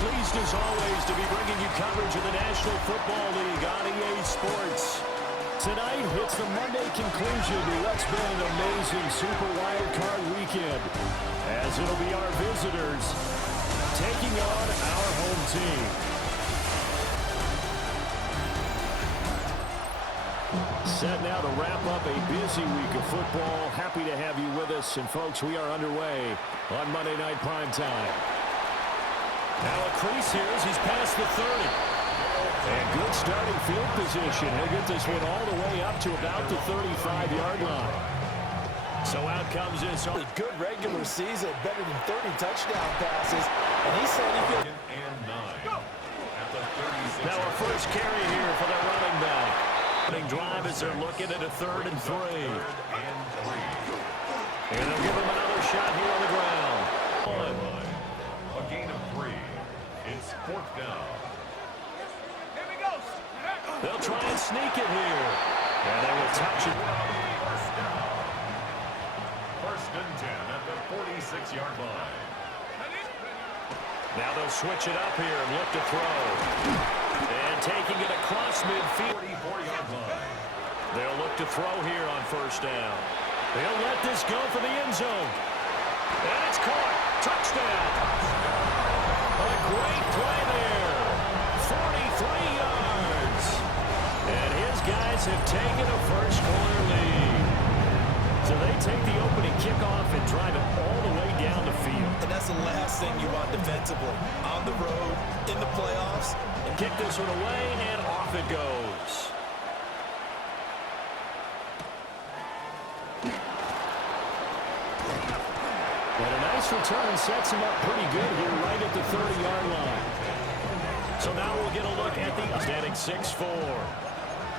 Pleased as always to be bringing you coverage of the National Football League on EA Sports. Tonight hits the Monday conclusion to what's been an amazing Super Wild Card weekend, as it'll be our visitors taking on our home team. Set now to wrap up a busy week of football. Happy to have you with us. And, folks, we are underway on Monday Night Primetime. Now a crease here as he's past the 30. And good starting field position. He'll get this one all the way up to about the 35-yard line. So out comes this. A good regular season, better than 30 touchdown passes. And he said he could. Now a first carry here for the running back. Drive as they're looking at a 3rd and 3. And they'll give him another shot here on the ground. A gain of 3. It's 4th down. Here we go. They'll try and sneak it here. And they will touch it. First and 10 at the 46-yard line. Now they'll switch it up here and look to throw. And taking it across midfield. 44-yard line. They'll look to throw here on first down. They'll let this go for the end zone. And it's caught. Touchdown. A great play there. 43 yards. And his guys have taken a first-quarter lead. So they take the opening kickoff and drive it all the way down the field. And that's the last thing you want defensively. On the road, in the playoffs. And kick this one away, and off it goes. And a nice return sets him up pretty good here right at the 30-yard line. So now we'll get a look at the standing 6'4".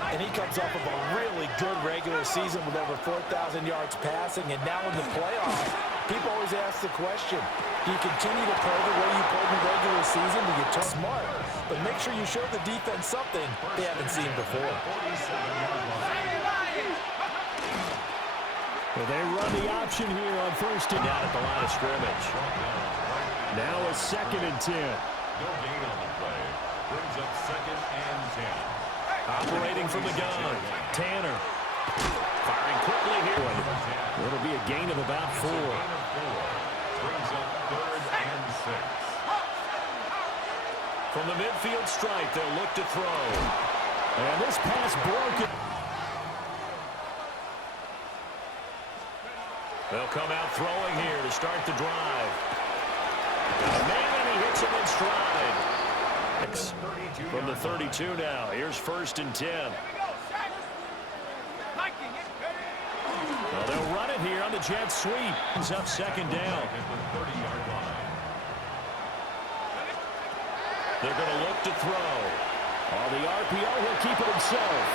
And he comes off of a really good regular season with over 4,000 yards passing. And now in the playoffs, people always ask the question, do you continue to play the way you played in the regular season? Do you turn smart? But make sure you show the defense something they haven't seen before. Well, they run the option here on first and down at the line of scrimmage. Now a 2nd and 10. No gain on the play. Brings up 2nd and 10. Operating from the gun, Tanner. Firing quickly here. It'll be a gain of about 4. Brings up 3rd and 6. From the midfield stripe, they'll look to throw. And this pass broken. They'll come out throwing here to start the drive. Man, and he hits him in stride. From the 32 now. Here's 1st and 10. Well, they'll run it here on the jet sweep. He's up 2nd down. They're going to look to throw. On the RPO, he'll keep it himself.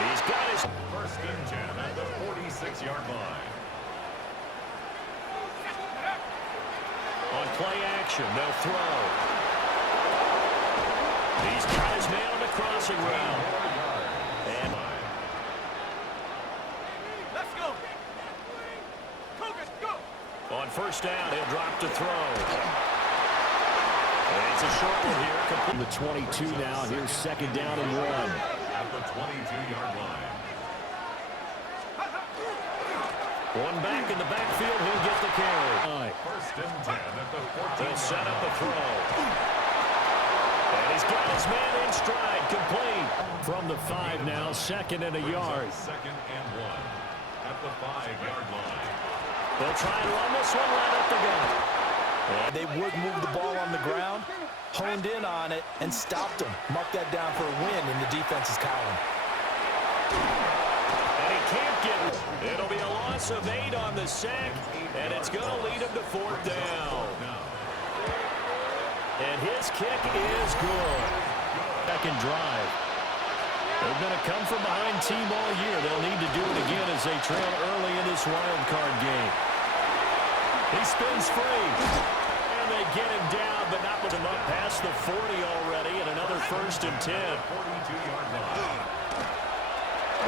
He's got his 1st and 10 at the 46-yard line. On play action, they'll throw. He's got his man on the crossing route. And Let's go. Cougars, go. on first down, he'll drop to throw. And it's a short one here. Complete the 22 now. Here's 2nd down and 1. At the 22-yard line. One back in the backfield. He'll get the carry. 1st and 10 at the 14. They'll set up the throw. And he's got his man in stride, complete. From the 5 now, 2nd and a yard. 2nd and 1 at the 5-yard line. They'll try and run this one right up the gut. They would move the ball on the ground, honed in on it, and stopped him. Mark that down for a win in the defense's column. And he can't get it. It'll be a loss of 8 on the sack, and it's going to lead him to 4th down. And his kick is good. Second drive. They're going to come from behind team all year. They'll need to do it again as they trail early in this wild card game. He spins free. And they get him down, but not with him up past the 40 already, and another 1st and 10. 42-yard line.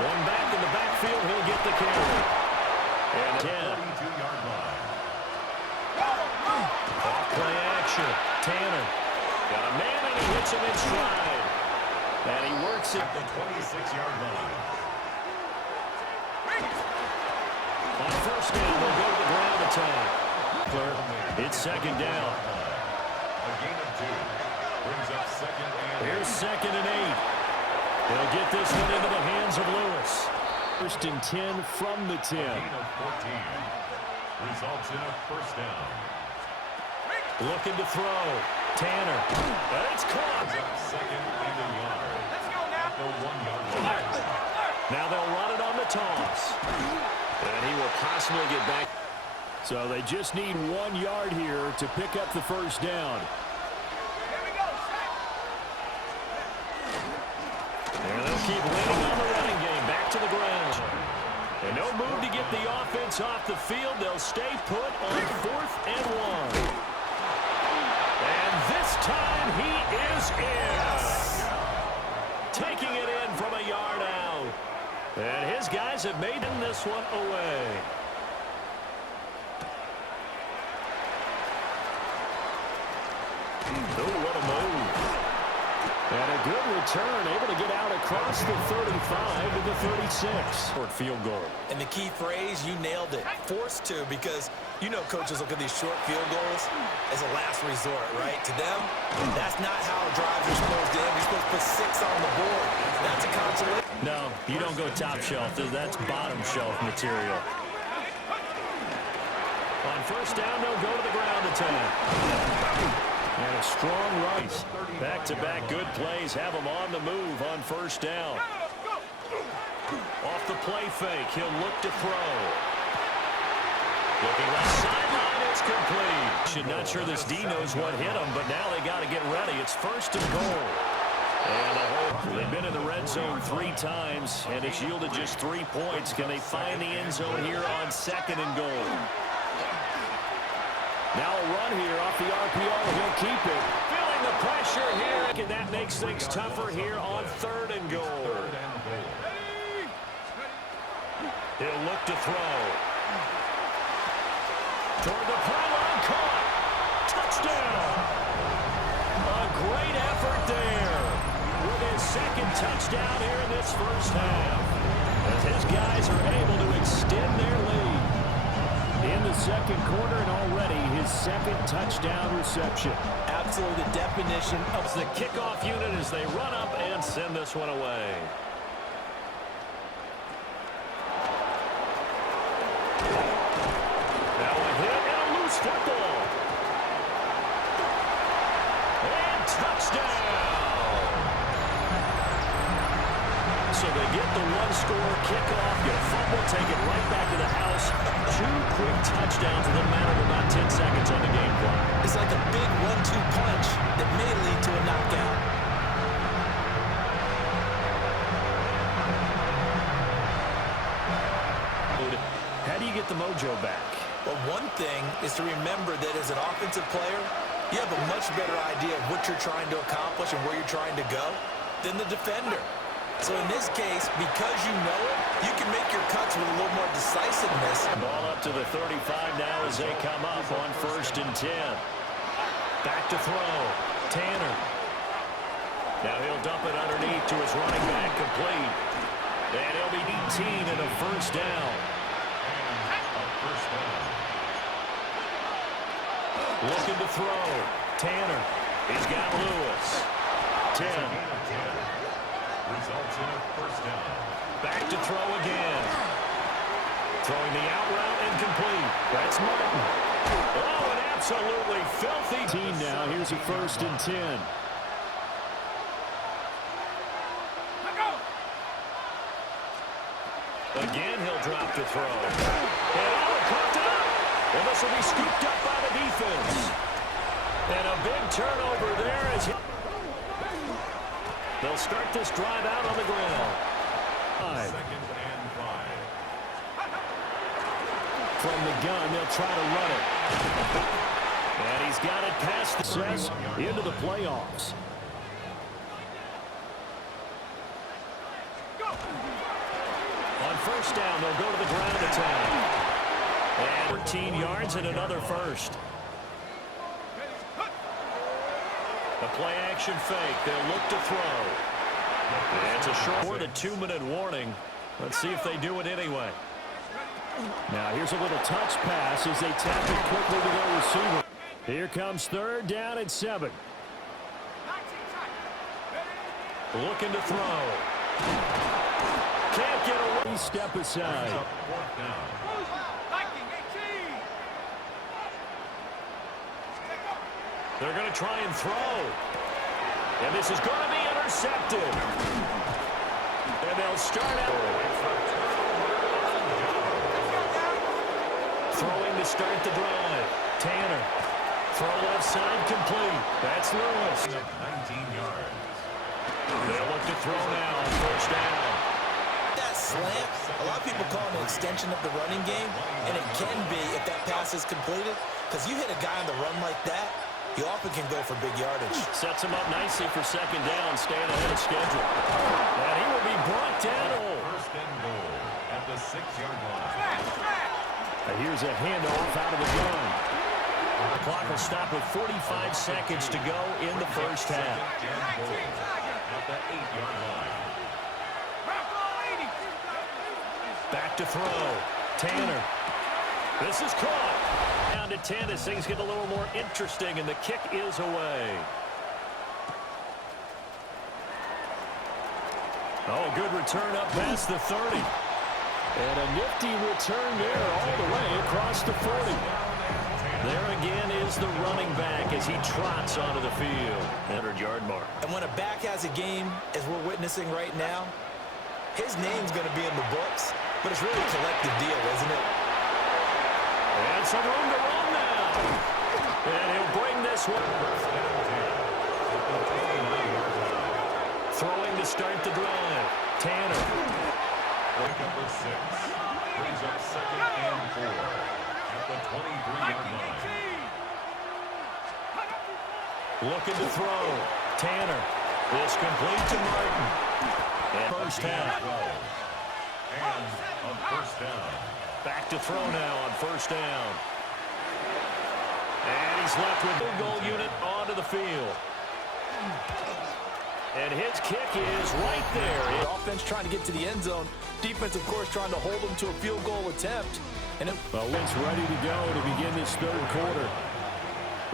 One back in the backfield, he'll get the carry. And 10. 42-yard line. Off play action. pressure. Tanner. Got a man, and he hits him in stride. And he works it. At the 26-yard line. On first down, they'll go to the ground attack. It's second down. A gain of 2. Brings up second and Here's 2nd and 8. They'll get this one into the hands of Lewis. 1st and 10 from the 10. gain of 14. Results in a first down. Looking to throw. Tanner. And it's caught. Brings up second and a yard. Let's go now. At the 1-yard line. Now they'll run it on the toss. And he will possibly get back. So they just need 1 yard here to pick up the first down. Here we go. And they'll keep leaning on the running game. Back to the ground. And no move to get the offense off the field. They'll stay put on 4th and 1. And this time he is in. Taking it in from a yard out. And his guys have made this one away. Oh, what a move. And a good return, able to get out across the 35 to the 36. For field goal. And the key phrase, you nailed it. Forced to, because you know coaches look at these short field goals as a last resort, right? To them, that's not how drives are supposed to end. You're supposed to put 6 on the board. That's a consolation. No, you don't go top shelf. That's bottom shelf material. On first down, they'll go to the ground attack. And a strong right. Back-to-back good plays have him on the move on first down. Off the play fake, he'll look to throw. Looking left sideline, it's complete. Not sure this D knows what hit him, but now they got to get ready. It's 1st and goal. And a hole. They've been in the red zone 3 times, and it's yielded just 3 points. Can they find the end zone here on 2nd and goal? Now a run here off the RPO. He'll keep it. Feeling the pressure here. And that makes things tougher here on 3rd and goal. He'll look to throw. Toward the pylon, caught. Touchdown. A great effort there. With his 2nd touchdown here in this first half. As his guys are able to extend their lead. In the 2nd quarter, and already his 2nd touchdown reception. Absolutely the definition of the kickoff unit as they run up and send this one away. Now a hit and a loose football. And touchdown. So they get the 1-score kickoff, get a fumble, take it right back to the house. 2 quick touchdowns in a matter of about 10 seconds on the game clock. It's like a big 1-2 punch that may lead to a knockout. How do you get the mojo back? Well, one thing is to remember that as an offensive player, you have a much better idea of what you're trying to accomplish and where you're trying to go than the defender. So in this case, because you know it, you can make your cuts with a little more decisiveness. Ball up to the 35 now as they come up on 1st and 10. Back to throw. Tanner. Now he'll dump it underneath to his running back, complete. And he'll be 18 and a first down. Looking to throw. Tanner. He's got Lewis. 10. Results in a first down. Back to throw again. Throwing the out route and complete. That's Martin. Oh, an absolutely filthy team now. Here's a 1st and 10. Again, he'll drop to throw. And coughed it up. And this will be scooped up by the defense. And a big turnover there as they'll start this drive out on the ground. 2nd and 5. From the gun, they'll try to run it. And he's got it past the success into the playoffs. On first down, they'll go to the ground attack. And 14 yards and another first. The play action fake. They'll look to throw. And it's a short for the 2-minute warning. Let's see if they do it anyway. Now here's a little touch pass as they tap it quickly to their receiver. Here comes 3rd down and 7. Looking to throw. Can't get away. Step aside. They're going to try and throw. And this is going to be intercepted. And they'll start out. Throwing to start the drive. Tanner. Throw left side complete. That's Lewis. 19 yards. They'll look to throw now on 1st down. That slant, a lot of people call it an extension of the running game, and it can be if that pass is completed, because you hit a guy on the run like that, you often can go for big yardage. Sets him up nicely for 2nd down, staying ahead of schedule. And he will be brought down. 1st and goal at the 6-yard line. And here's a handoff out of the gun. The clock will stop with 45 seconds to go in the 1st half. At the 8-yard line. Back to throw. Tanner. This is caught. Down to 10 as things get a little more interesting, and the kick is away. Oh, good return up past the 30. And a nifty return there all the way across the 40. There again is the running back as he trots onto the field. 100-yard mark. And when a back has a game, as we're witnessing right now, his name's going to be in the books, but it's really a collective deal, isn't it? And some room to run now. And he'll bring this one. Throwing to start the drive. Tanner. Pick up the 6. Brings up 2nd and 4. At the 23-yard line. Looking to throw. Tanner. This complete to Martin. And 1st half. And a 1st down. Back to throw now on 1st down. And he's left with the goal unit onto the field. And his kick is right there. Offense trying to get to the end zone. Defense, of course, trying to hold them to a field goal attempt. And Well, Lynch ready to go to begin this 3rd quarter.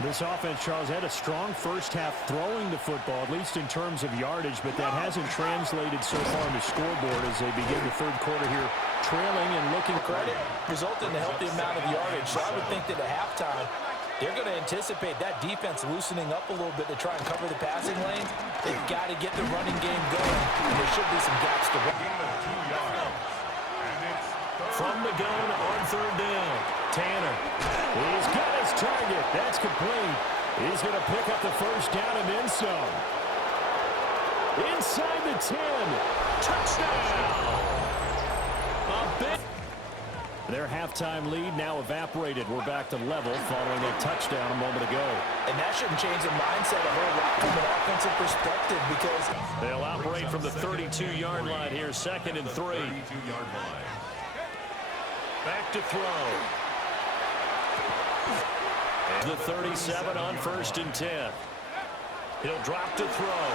This offense, Charles, had a strong 1st half throwing the football, at least in terms of yardage, but that hasn't translated so far on the scoreboard as they begin the 3rd quarter here, trailing and looking credit resulted in a healthy amount of yardage. So I would think that at halftime, they're going to anticipate that defense loosening up a little bit to try and cover the passing lanes. They've got to get the running game going, and there should be some gaps to run. From the gun on 3rd down. Tanner. He's got his target. That's complete. He's going to pick up the 1st down and then some. Inside the 10. Touchdown. A big. Their halftime lead now evaporated. We're back to level following a touchdown a moment ago. And that shouldn't change the mindset a whole lot from an offensive perspective because They'll operate from the 32-yard line here, 2nd and 3. 32-yard line. Back to throw. And the 37 on 1st and 10. He'll drop to throw.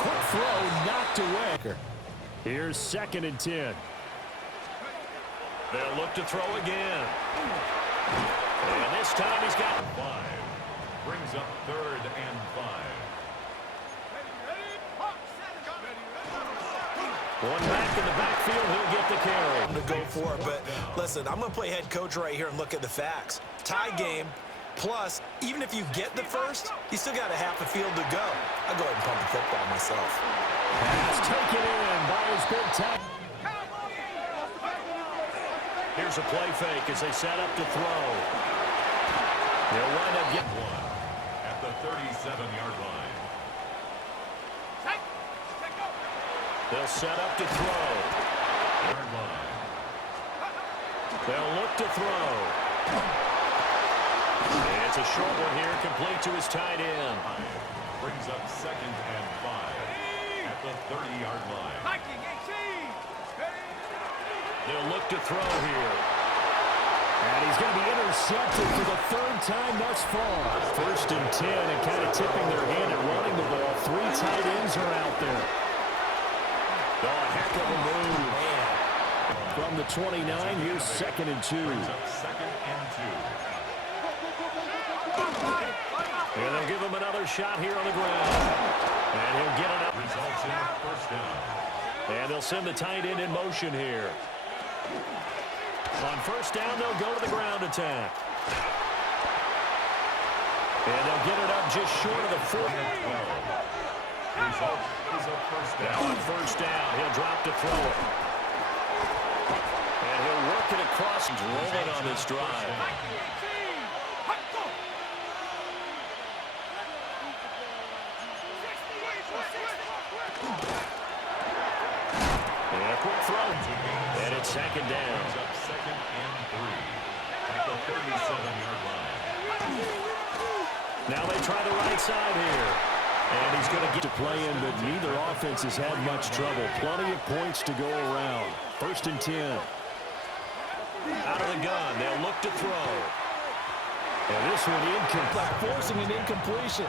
Quick throw knocked away. Here's 2nd and 10. They'll look to throw again. And this time he's got 5. Brings up 3rd and 5. one back in the backfield. He'll get the carry. to go for it. But listen, I'm going to play head coach right here and look at the facts. Tie game, plus, even if you get the first, you still got a half a field to go. I'll go ahead and pump the football myself. Pass taken in by his big time. Here's a play fake as they set up to throw. They'll wind up getting one at the 37-yard line. They'll set up to throw. Yard line. They'll look to throw. It's a short one here, complete to his tight end. Brings up 2nd and 5 at the 30-yard line. They'll look to throw here. And he's going to be intercepted for the third time thus far. 1st and 10, and kind of tipping their hand at running the ball. 3 tight ends are out there. Oh, a heck of a move. From the 29, here's 2nd and 2. Brings up 2nd and 2. And they'll give him another shot here on the ground. And he'll get it up. Results in a 1st down. And they'll send the tight end in motion here. On 1st down, they'll go to the ground attack. And they'll get it up just short of the 4. Result is a 1st Now down. on 1st down, he'll drop to throw it. And he'll work it across and roll it on this drive. And a quick throw. And it's 2nd down. Brings up 2nd and 3 at the 37-yard line. Now they try the right side here. And he's going to get to play in, but neither offense has had much trouble. Plenty of points to go around. 1st and 10. Out of the gun, they'll look to throw. And this one incomplete. Forcing an incompletion.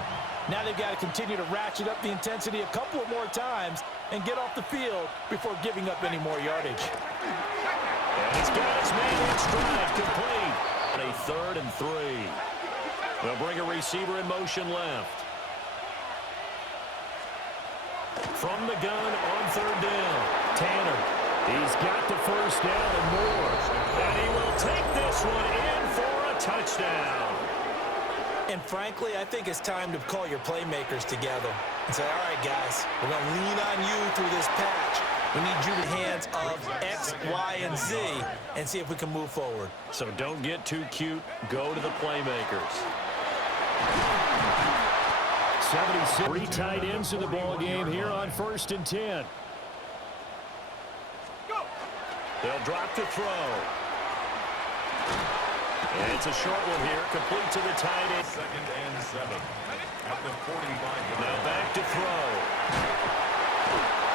Now they've got to continue to ratchet up the intensity a couple of more times and get off the field before giving up any more yardage. And he's got his man in stride, complete. And a 3rd and 3. They'll bring a receiver in motion left. From the gun on 3rd down, Tanner. He's got the 1st down and more. And he will take this one in for a touchdown. And frankly, I think it's time to call your playmakers together and say, all right, guys, we're going to lean on you through this patch. We need you in the hands of X, Y, and Z and see if we can move forward. So don't get too cute. Go to the playmakers. 76. 3 tight ends in the ball game here on 1st and 10. They'll drop to throw. And it's a short one here, complete to the tight end. 2nd and 7 at the 45-yard Now line. back to throw.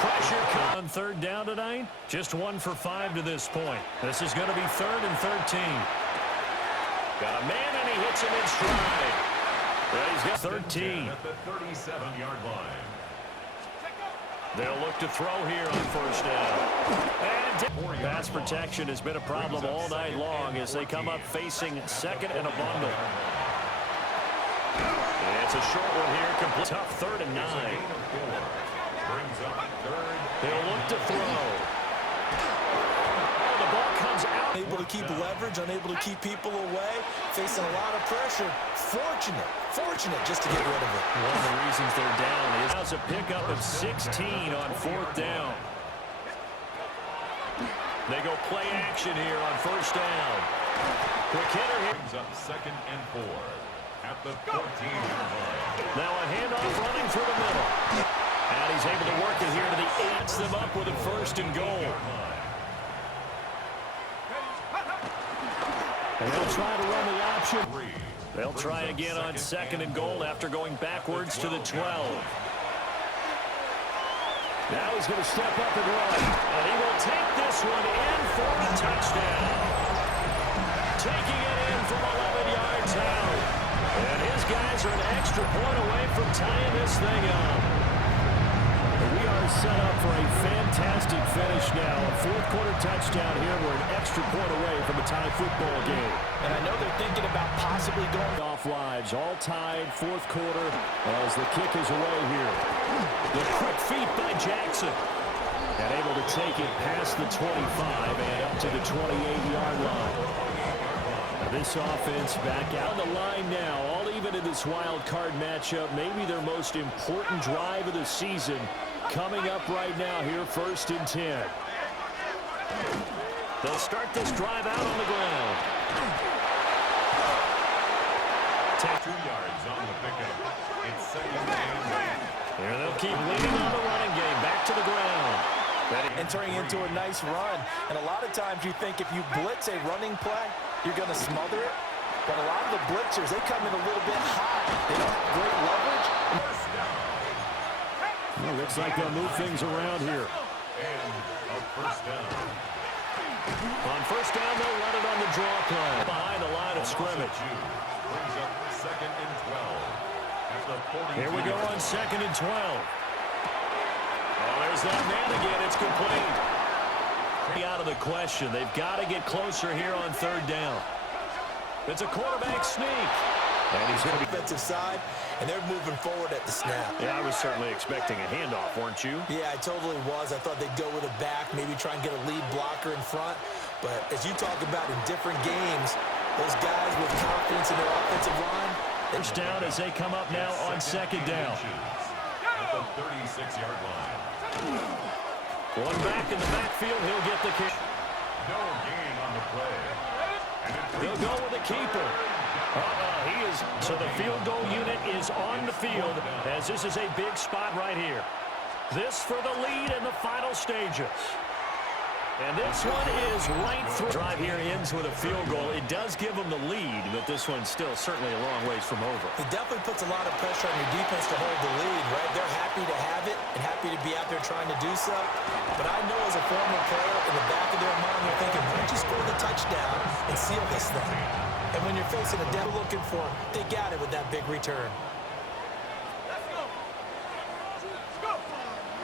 Pressure on 3rd down tonight. Just 1 for 5 to this point. This is going to be 3rd and 13. Got a man and he hits him in stride. Well, he's got 13. At the 37-yard line. They'll look to throw here on 1st down. And pass protection has been a problem all night long as they come up facing 2nd and a bundle. It's a short one here, complete. Tough 3rd and 9. Brings up 3rd. They'll look to throw. Oh, the ball comes out. Unable to keep leverage, unable to keep people away, facing a lot of pressure. Fortunate just to get rid of it. One of the reasons they're down is a pickup of 16 on 4th down. They go play action here on 1st down. Quick hitter here. Brings up 2nd and 4 at the 14-yard line. Now a handoff running through the middle. And he's able to work it here to the 8. Them up with a 1st and goal. And they'll try to run the option. They'll try again on 2nd and goal after going backwards to the 12. Now he's going to step up and run. And he will take this one in for a touchdown. Taking it in from 11 yards out. And his guys are an extra point away from tying this thing up. We are set up for a fantastic finish now. A 4th quarter touchdown here. We're an extra point away from a tie football game. And I know they're thinking about possibly going Off lives, all tied, 4th quarter as the kick is away here. The quick feet by Jackson. And able to take it past the 25 and up to the 28-yard line. Now this offense back out on the line now, all even in this wild card matchup. Maybe their most important drive of the season coming up right now here, 1st and 10. They'll start this drive out on the ground. 2 yards on the pickup. It's 2nd and 8. Here they'll keep leaning on the running game. Back to the ground. and turning into a nice run. And a lot of times you think if you blitz a running play, you're going to smother it. But a lot of the blitzers, they come in a little bit high. They don't have great leverage. Well, looks like they'll move things around here. And a 1st down. On first down, they'll run it on the draw play. Behind the line of scrimmage. Brings up 2nd and 12. At the 40. Here we go on 2nd and 12. Oh, there's that man again. It's complete. Out of the question. They've got to get closer here on 3rd down. It's a quarterback sneak. And he's going to be Defensive side, and they're moving forward at the snap. Yeah, I was certainly expecting a handoff, weren't you? Yeah, I totally was. I thought they'd go with a back, maybe try and get a lead blocker in front. But as you talk about in different games, those guys with confidence in their offensive line. First down as they come up now on 2nd down. At the 36-yard line. One back in the backfield. He'll get the kick. No gain on the play. They'll go with the keeper. He is. So the field goal unit is on the field as this is a big spot right here. This for the lead in the final stages. And this one is right through. Drive here ends with a field goal. It does give them the lead, but this one's still certainly a long ways from over. It definitely puts a lot of pressure on your defense to hold the lead, right? They're happy to have it and happy to be out there trying to do so. But I know as a former player, in the back of their mind, they're thinking, why don't you score the touchdown and seal this thing? And when you're facing a devil looking for them, they got it with that big return.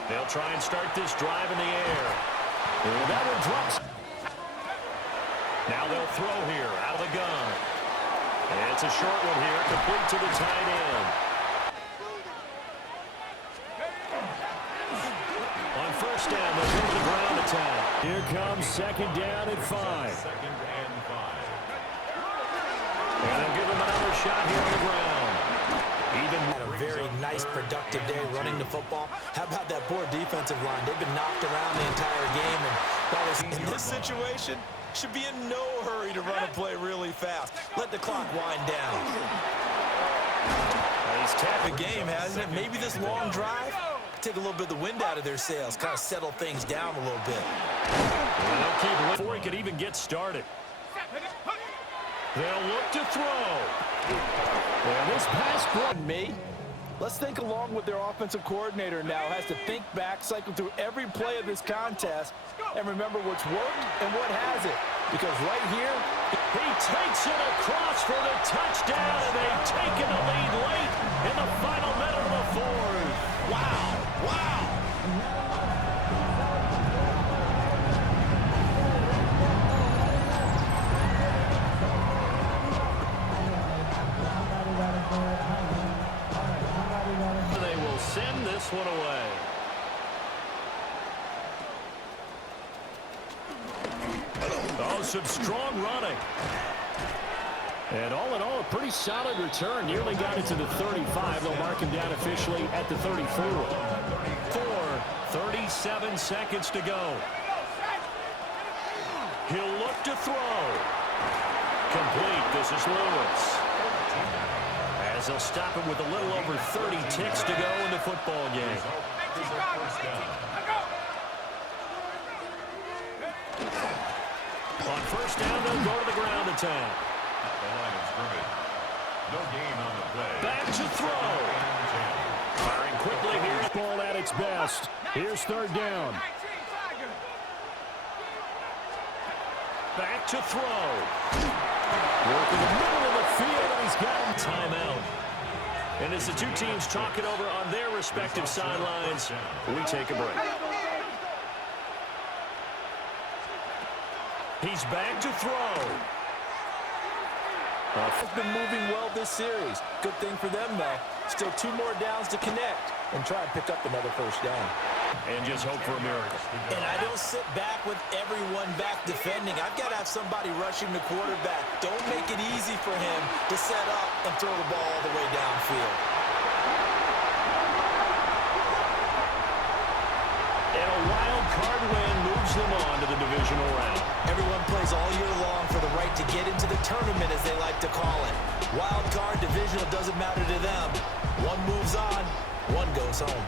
They'll try and start this drive in the air. And that one drops. Now they'll throw here out of the gun. And it's a short one here, complete to the tight end. On first down, they'll go to the ground attack. Here comes 2nd down and 5. 2nd and 5. And they'll give him another shot here on the ground. Had a very nice, productive day running the football. How about that poor defensive line? They've been knocked around the entire game, and in this situation, should be in no hurry to run a play really fast. Let the clock wind down. He's tapped The game, hasn't it? Maybe this long drive take a little bit of the wind out of their sails, kind of settle things down a little bit. And they'll keep it before he could even get started. They'll look to throw. And this pass brought me. Let's think along with their offensive coordinator now. Has to think back, cycle through every play of this contest, and remember what's worked and what hasn't. Because right here, he takes it across for the touchdown, and they've taken the lead late in the final minute of the 4th. wow, wow. They will send this one away. Oh, some strong running. And all in all, a pretty solid return. Nearly got it to the 35. They'll mark him down officially at the 34. 37 seconds to go. He'll look to throw. Complete. This is Lewis. As they'll stop him with a little over 30 ticks to go in the football game. On first down, they'll go to the ground attack. The line of scrimmage. No gain on the play. Back to throw. Firing quickly here. Ball at its best. Here's 3rd down. Back to throw. Work in the middle of the field, and he's got him. Timeout. And as the two teams talk it over on their respective sidelines, we take a break. He's back to throw. Has been moving well this series. Good thing for them, though. Still 2 more downs to connect and try and pick up another first down. And just hope for a miracle. And I don't sit back with everyone back defending. I've got to have somebody rushing the quarterback. Don't make it easy for him to set up and throw the ball all the way downfield. And a wild card win moves them on to the divisional round. Everyone plays all year long for the right to get into the tournament, as they like to call it. Wild card, divisional, doesn't matter to them. One moves on, one goes home.